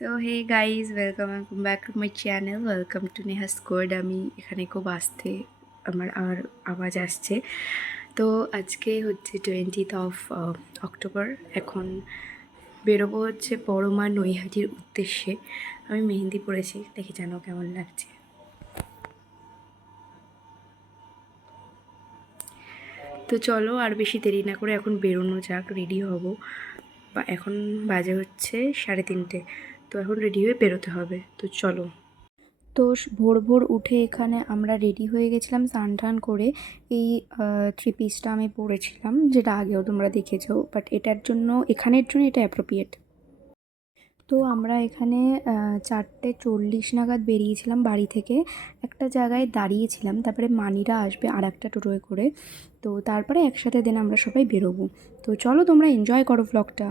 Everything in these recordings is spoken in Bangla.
So hey guys welcome welcome back to my channel welcome to Neha squad আমি এখানে খুব আসতে আমার আমার আওয়াজ আসছে। তো আজকে হচ্ছে টোয়েন্টিথ অফ অক্টোবর এখন বেরোবো হচ্ছে বড় মা নৈহাটির উদ্দেশ্যে। আমি মেহেন্দি পড়েছি দেখি জানো কেমন লাগছে। তো চলো আর বেশি দেরি না করে এখন বেরোনো যাক রেডি হব। বা এখন বাজে হচ্ছে সাড়ে তিনটে। তো এখন রেডি হয়ে বেরোতে হবে। তো চলো। তো ভোর ভোর উঠে এখানে আমরা রেডি হয়ে গেছিলাম স্নান টান করে। এই থ্রি পিসটা আমি পরেছিলাম যেটা আগেও তোমরা দেখেছ বাট এটার জন্য এখানের জন্য এটা অ্যাপ্রোপ্রিয়েট তো আমরা এখানে চারটে চল্লিশ নাগাদ বেরিয়েছিলাম বাড়ি থেকে। একটা জায়গায় দাঁড়িয়েছিলাম তারপরে মানিরা আসবে আর একটা টোটোয় করে। তো তারপরে একসাথে দিন আমরা সবাই বেরোবো। তো চলো তোমরা এনজয় করো ভ্লগটা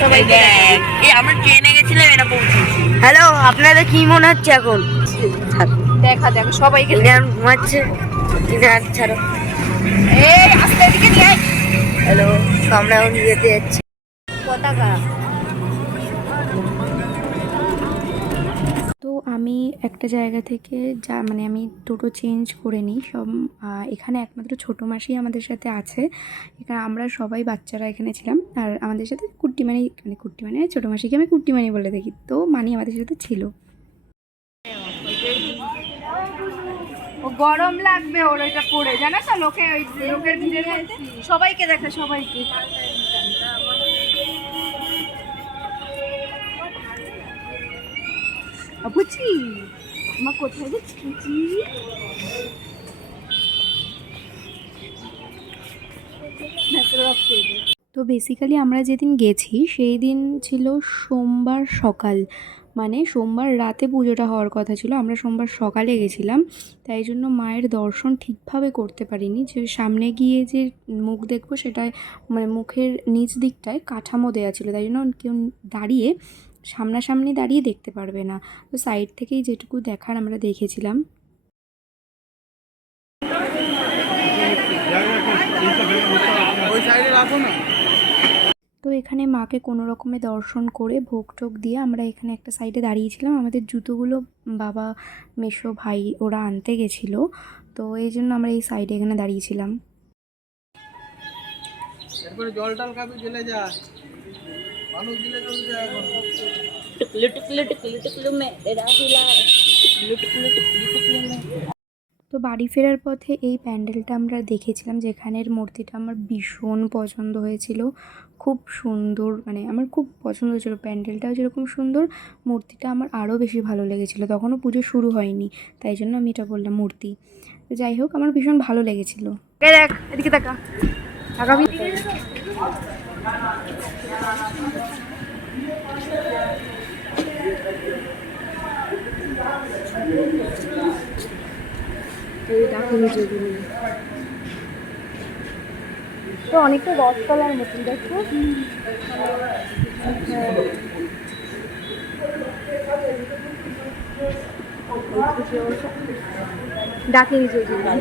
সবাই দেখ এই আমরা ট্রেনে গেছিলাম এটা পৌঁছেছি। হ্যালো আপনাদের কি মনে হচ্ছে এখন? দেখা সবাই সবাইকে ইনার ঘুমাচ্ছে। ছাড়ো। এই আস্তে দিকে নিয়ে হ্যালো আমরা এখন যেতে যাচ্ছি। পতাকা। আমি একটা জায়গা থেকে যা মানে আমি টোটো চেঞ্জ করে নিই, সব এখানে একমাত্র ছোটো মাসি আমাদের সাথে আছে। এখানে আমরা সবাই বাচ্চারা এখানে ছিলাম। আর আমাদের সাথে কুট্টি মানে মানে মানে ছোটো মাসিকে আমি কুট্টি মানি বলে দেখি তো মানি আমাদের সাথে ছিল। ও গরম লাগবে ওর এটা পরে। জানো তো, লোকে ওই লোকের মধ্যে সবাইকে দেখে, সবাইকে। তো বেসিক্যালি আমরা যেদিন গেছি, সেই দিন ছিল সোমবার সকাল। মানে সোমবার রাতে পুজোটা হওয়ার কথা ছিল, আমরা সোমবার সকালে গেছিলাম। তাই জন্য মায়ের দর্শন ঠিকভাবে করতে পারিনি। যে সামনে গিয়ে যে মুখ দেখব সেটায় মানে মুখের নিচ দিকটায় কাঠামো দেওয়া ছিল। তাই জন্য কেউ দাঁড়িয়ে সামনাসামনি দাঁড়িয়ে দেখতে পারবে না। তো সাইড থেকেই যেটুকু দেখার আমরা দেখেছিলাম। তো এখানে মাকে কোনো রকমে দর্শন করে ভোগ টোগ দিয়ে আমরা এখানে একটা সাইডে দাঁড়িয়েছিলাম। আমাদের জুতোগুলো বাবা মেশো ভাই ওরা আনতে গেছিল। তো এই জন্য আমরা এই সাইডে এখানে দাঁড়িয়েছিলাম। জল টল খাবি চলে যা। মানুষ দিলে চলে যা এখন टुकलू टुकलू टुकलू टुकलू मेरा हिला टुकलू टुकलू टुकलू टुकलू में তো বাড়ি ফেরার পথে এই প্যান্ডেলটা আমরা দেখেছিলাম যেখানের মূর্তিটা আমার ভীষণ পছন্দ হয়েছিল খুব সুন্দর মানে আমার খুব পছন্দ হয়েছিল প্যান্ডেলটাও যেরকম সুন্দর মূর্তিটা আমার আরও বেশি ভালো লেগেছিলো তখনও পুজো শুরু হয়নি তাই জন্য আমি এটা বললাম মূর্তি তো যাই হোক আমার ভীষণ ভালো লেগেছিলো এই দেখ এদিকে তাকা তাকাবি তো অনেকটা রথতলার মতন দেখো ডাকে নিজে এরা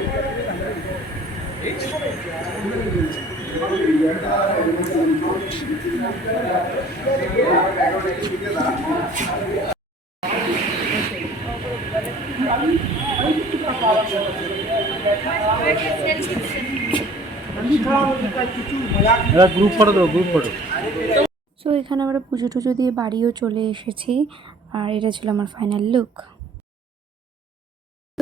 সো এখানে আমরা পুজো টুজো দিয়ে বাড়িও চলে এসেছি, আর এটা ছিল আমার ফাইনাল লুক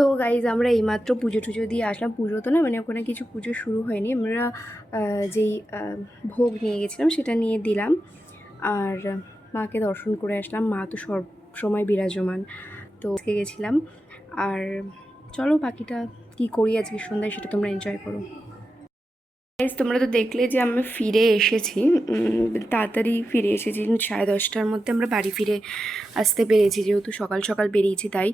তো গাইজ আমরা এইমাত্র পুজো টুজো দিয়ে আসলাম। পুজো তো না মানে ওখানে কিছু পুজো শুরু হয়নি। আমরা যেই ভোগ নিয়ে গেছিলাম সেটা নিয়ে দিলাম। আর মাকে দর্শন করে আসলাম। মা তো সব সময় বিরাজমান। তো আজকে গেছিলাম। আর চলো বাকিটা কি করি আজকে সন্ধ্যায় সেটা তোমরা এনজয় করো। তোমরা তো দেখলে যে আমরা ফিরে এসেছি। তাড়াতাড়ি ফিরে এসেছি। সাড়ে দশটার মধ্যে আমরা বাড়ি ফিরে আসতে পেরেছি, যেহেতু সকাল সকাল বেরিয়েছি তাই।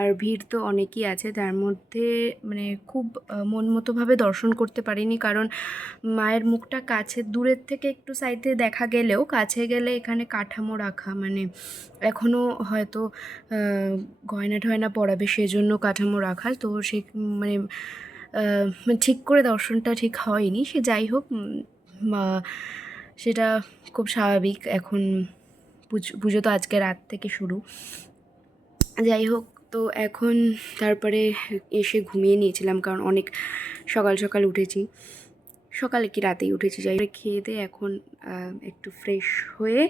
আর ভিড় তো অনেকই আছে, তার মধ্যে মানে খুব মন মতোভাবে দর্শন করতে পারিনি। কারণ মায়ের মুখটা কাছে, দূরের থেকে একটু সাইডে দেখা গেলেও কাছে গেলে এখানে কাঠামো রাখা মানে এখনও হয়তো গয়না টয়না পরাবে সেজন্য কাঠামো রাখা। তো সে মানে ঠিক করে দর্শনটা ঠিক হয়নি, সে যাই হোক সেটা খুব স্বাভাবিক এখন পুজো তো আজকে রাত থেকে শুরু। যাই হোক, তো এখন তারপরে এসে ঘুমিয়ে নিয়েছিলাম কারণ অনেক সকাল সকাল উঠেছি। সকালে কি রাতেই উঠেছি, যাই খেয়ে দিয়ে এখন একটু ফ্রেশ হয়ে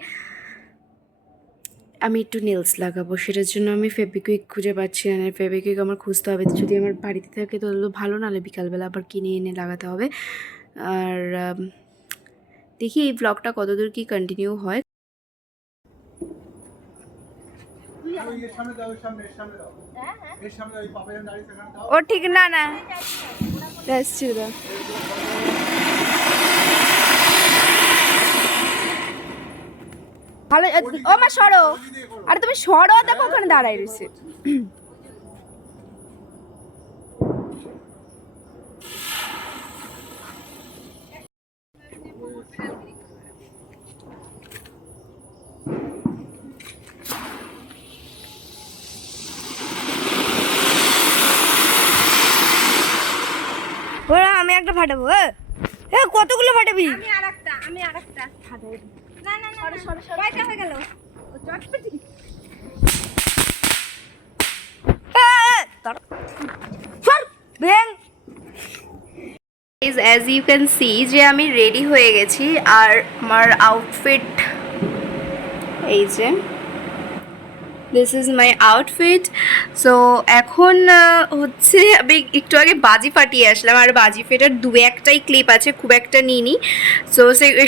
আমি একটু নেলস লাগাবো, সেটার জন্য আমি ফেবিকুইক খুঁজে পাচ্ছি না। ফেবিকুইক আমার খুঁজতে হবে, যদি আমার বাড়িতে থাকে তো ভালো, নাহলে বিকালবেলা আবার কিনে এনে লাগাতে হবে। আর দেখি এই ব্লগটা কতদূর কি কন্টিনিউ হয়। ওই এর সামনে দাও এর সামনে এর সামনে দাও এর সামনে দাও, ওই পাপা যেন দাঁড়িয়ে সেখানে দাও ও ঠিক না না আসছি দাদা ভালো ও মা, সরো। আরে তুমি সরো, দেখো, ওখানে দাঁড়াই রয়েছে। ওরা, আমি একটা ফাটাবো। এ, কতগুলো ফাটাবি? আমি আরেকটা আমি আরেকটা না না না কয়টা হয়ে গেল। Chotpoti is as you can see যে আমি রেডি হয়ে গেছি আর আমার আউটফিট এই যে। This is my outfit so এখন হচ্ছে আমি একটু আগে বাজি ফাটিয়ে আসলাম। আর বাজি ফেটার দু একটাই ক্লিপ আছে, খুব একটা নিইনি। সো,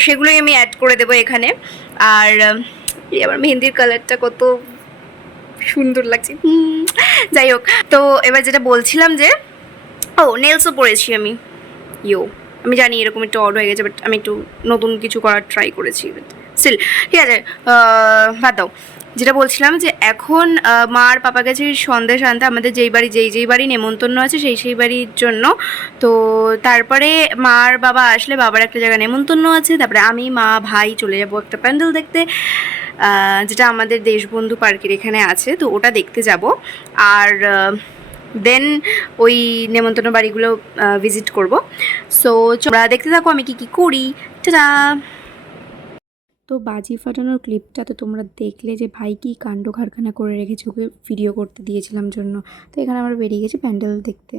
সেগুলোই আমি অ্যাড করে দেবো এখানে। আর আমার মেহেন্দির কালারটা কত সুন্দর লাগছে। যাই হোক। তো, এবার যেটা বলছিলাম যে, ও নেলসও পরেছি আমি। ইয়ো, আমি জানি এরকম একটু অড হয়ে গেছে বাট আমি একটু নতুন কিছু করার ট্রাই করেছি। স্টিল ঠিক আছে বাদ দাও। যেটা বলছিলাম যে এখন আহ, মা আর পাপা গেছে সন্দেশ আনতে আমাদের যেই বাড়ি যেই যেই বাড়ি নেমন্তন্ন আছে সেই সেই বাড়ির জন্য। তো তারপরে মা আর বাবা আসলে বাবার একটা জায়গায় নেমন্তন্ন আছে তারপরে আমি মা ভাই চলে যাব একটা প্যান্ডেল দেখতে যেটা আমাদের দেশবন্ধু পার্কের এখানে আছে তো ওটা দেখতে যাব। আর দেন ওই নেমন্তন্ন বাড়িগুলো ভিজিট করব। সো তোমরা দেখতে থাকো আমি কি কি করি। টাটা তো বাজি ফাটানোর ক্লিপটা তো তোমরা দেখলে যে ভাই কি কাণ্ড কারখানা করে রেখেছে, ওকে ভিডিও করতে দিয়েছিলাম জন্য। তো এখানে আমরা বেরিয়ে গেছি প্যান্ডেল দেখতে।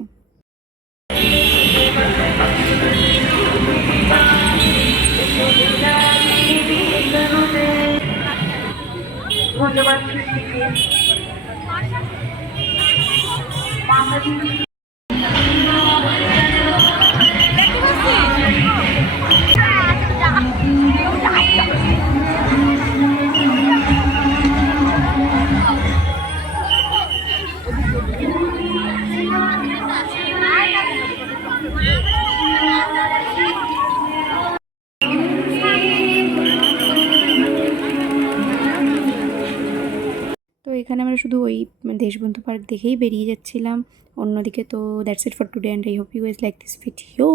তো শুধু ওই দেশবন্ধু পার্ক দেখেই বেরিয়ে যাচ্ছিলাম। অন্যদিকে তো that's it for today and I hope you is like this video